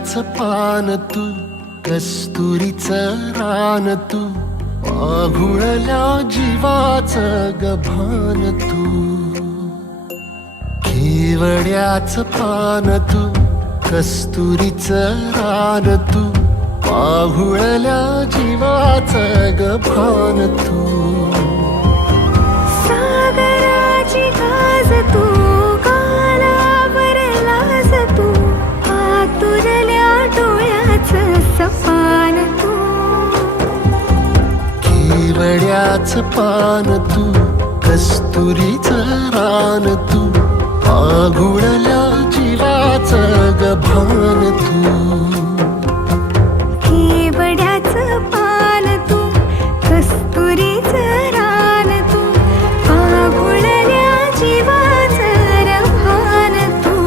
केवड्याचं पान तू, कस्तुरीचं रान तू, आघुळल्या जीवाचं गभान तू. केवड्याचं पान तू, कस्तुरीचं रान तू, आघुळल्या जीवाचं गभान तू. सागराची गाज तू, कालावर लाज तू, आतुरल्या डोळ्याचं सपान तू. केवड्याचं पान तू, कस्तुरीचं रान तू, आघुळल्या जीवाचं गभान तू. केवड्याचं पान तू, कस्तुरीचं रान तू, आघुळल्या जीवाचं रभान तू.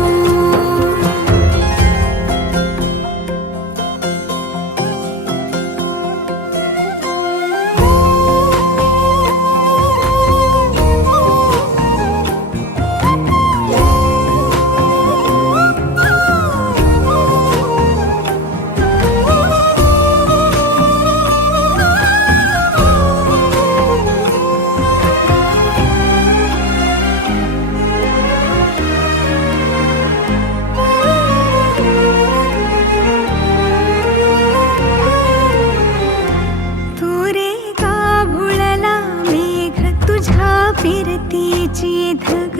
फिरतीची धग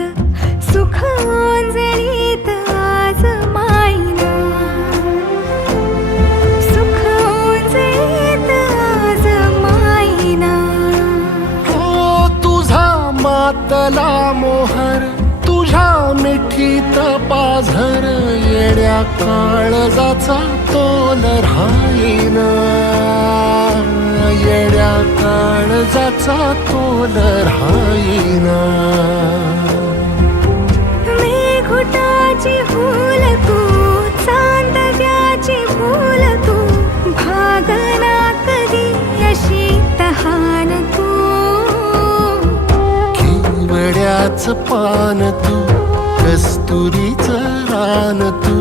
सुख ओंजळीत आज मायना, सुख ओंजळीत आज मायना. हो तुझा मातला मोहर, तुझ्या मिठीत पाझर, येड्या काळजाचा तोल राहीना, येड्या काळजाचा तोल राहीना. मेघुटाची फूल तू, चांदव्याची फूल तू, भागना कधी अशी तहान तू. केवड्याचं पान तू, कस्तुरीचं रान तू,